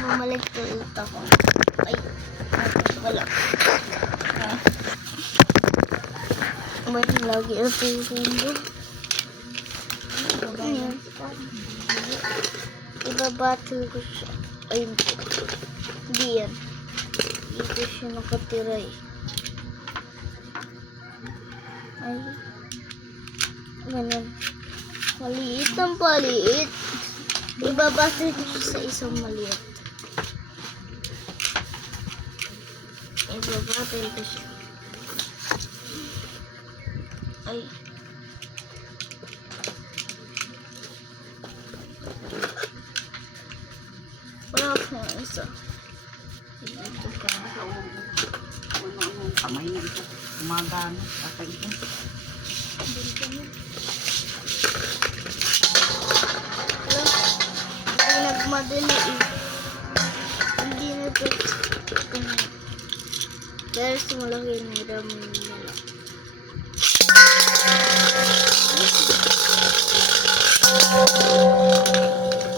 Bumalik ulit ako. Ay, wala. Ba't lagi ito yung ayan. Ibabattle ko siya. Ay, hindi yan. Dito siya nakatira eh. Ay, ganyan. Maliit ang paliit. Ibabattle ko siya sa isang maliit. Ibabattle ko siya. Ay. Wala ko na isa. Dito ka. Ano kamay na ito. Umagaan. Patay ito. Dito na. Hindi nagmadali eh. Hindi na ito. Pero sa malaki na rami nila.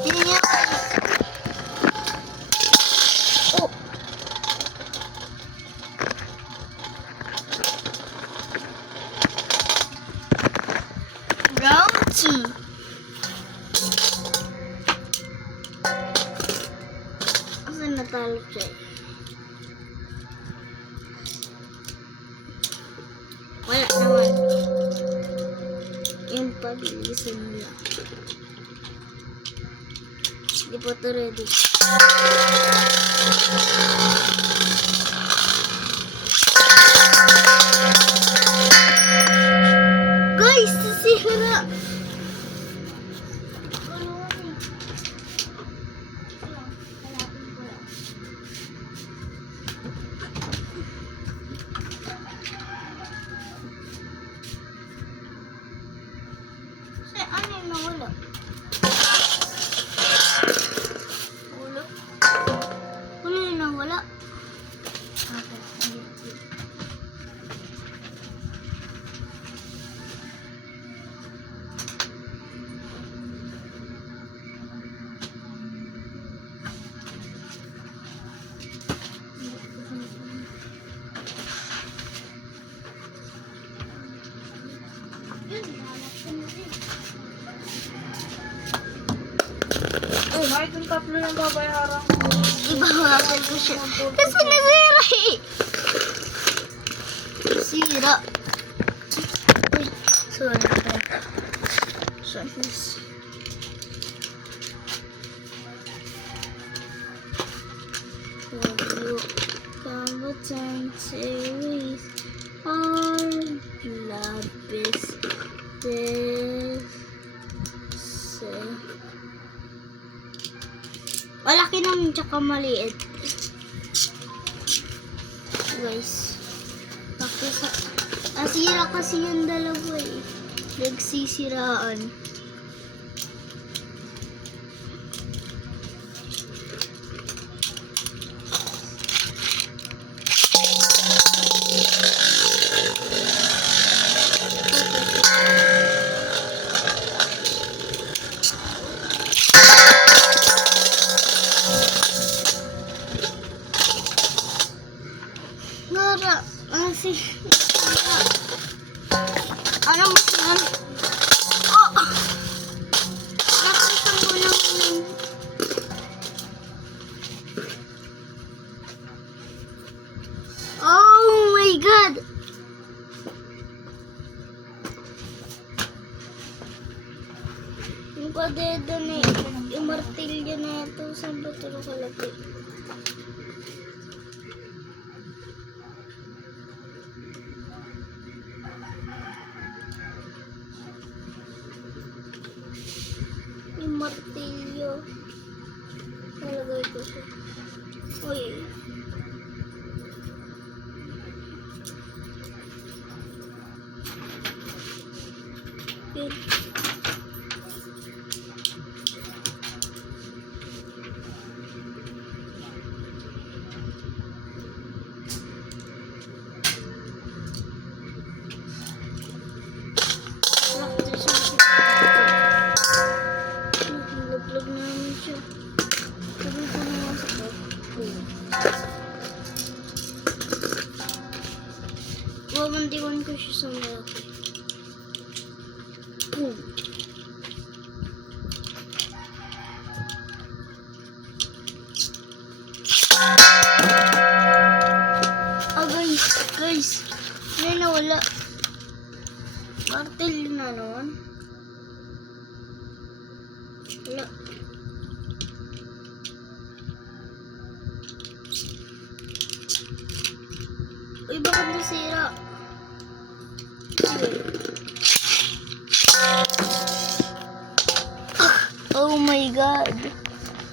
Hindi niya. Oh. Round 2. Asa natalo siya? Wala naman. Yung pabilisan nila. Hindi po ito ready. Guys, sisira! Ano yung nawala? Wala? Ano yung nawala? Oh, may itong tatlo yung babayaran. Ibawasan ko siya. Kasi nasira eh. Sira. Uy, sorry. Sorry. You come a time series on labis this. Malaki naman tsaka maliit. Guys. Tapos, nasira kasi yung dalawa eh. Nagsisiraan. Gara, kasi ano mo yan? Oh! Nakita mo lang yun. Oh my God! Yung padedo na yung martilyo na ito, saan ba ito nakalagay? Yung martilyo. Nalagay ko siya. Uy. Yun. Nalaglag namin siya. Sabi ko naman sa wala. Martilyo na naman. Wala. Uy, bakit nasira? Sige. Oh my God.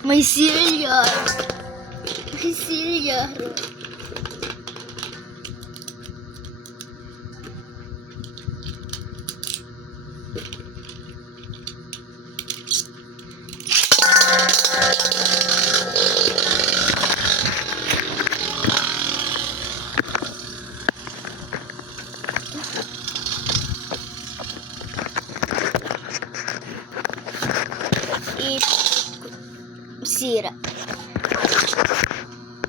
May silya. May silya. Sira.